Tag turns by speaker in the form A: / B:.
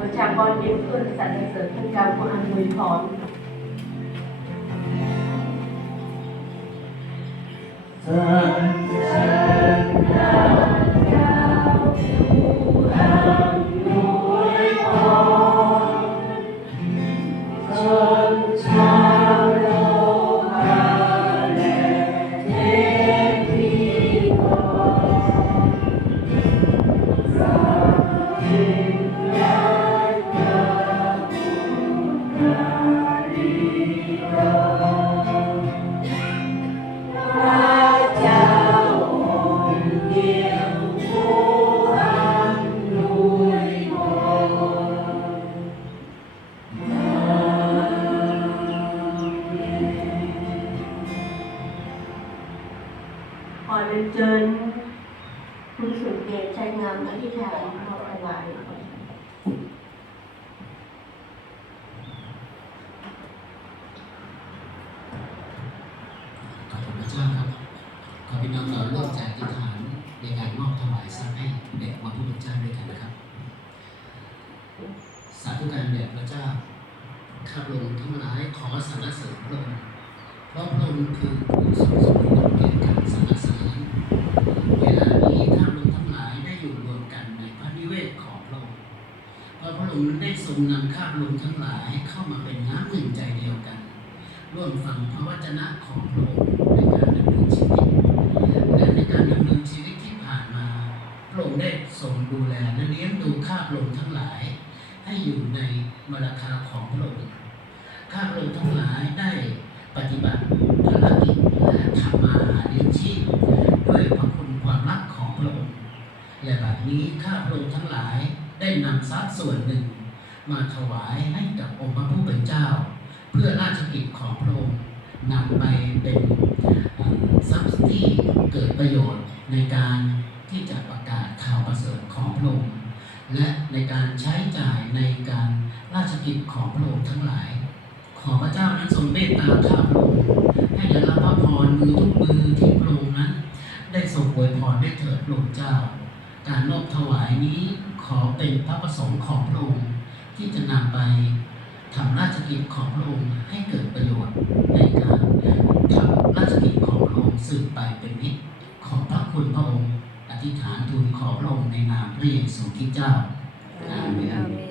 A: ประชากรยิ่งขึ้นสัตว์เสริญพระเจ้าผู้อำนวยพร้อ เรียนเชิญคุณสุเกตชัยงามอธิษฐานมอบถวาย
B: ขอบคุณพระเจ้าครับ ขอพี่น้องเราร่วมใจอธิษฐานในการมอบถวายทรัพย์ให้แด่มาผู้เป็นเจ้าด้วยกันนะครับ สาธุการแด่พระเจ้าข้าพระองค์ทั้งหลายขอสรรเสริญพระองค์เพราะพระองค์คือผู้ทรงสมบูรณ์ ระพระองค์ได้ทรงนำข้าพระองค์ทั้งหลายเข้ามาเป็นน้ำหนึ่งใจเดียวกัน ร่วมฟังพระวจนะของพระองค์ในการดำเนินชีวิตและในการดำเนินชีวิตที่ผ่านมาพระองค์ได้ทรงดูแลและเลี้ยงดูข้าพระองค์ทั้งหลาย ให้อยู่ในมรดาของพระองค์ข้าพระองค์ทั้งหลายได้ปฏิบัติภารกิจและทำมาหาเลี้ยงชีพด้วยพระคุณความรักของพระองค์และบัดนี้ข้าพระองค์ทั้งหลาย ได้นำทรัพย์ส่วนหนึ่ง มาถวายให้กับองค์พระผู้เป็นเจ้า เพื่อราชกิจของพระองค์นำไปเป็นทรัพย์ที่เกิดประโยชน์ในการที่จะประกาศข่าวประเสริฐของพระองค์และในการใช้จ่ายในการราชกิจของพระองค์ทั้งหลาย ขอพระเจ้านั้นทรงเมตตาข้าพระองค์ให้ได้รับพระพรมือทุกมือที่พระองค์นั้น ได้ทรงอวยพรได้เถิดพระองค์เจ้า การนอบถวายนี้ขอเป็นพระประสงค์ของพระองค์ที่จะนำไปทำราชกิจของพระองค์ให้เกิดประโยชน์ในการทำราชกิจของพระองค์สืบไปเป็นนิจขอพระคุณพระองค์ อธิษฐานทูลขอพระองค์ในนามพระเยซูคริสต์เจ้าอาเมน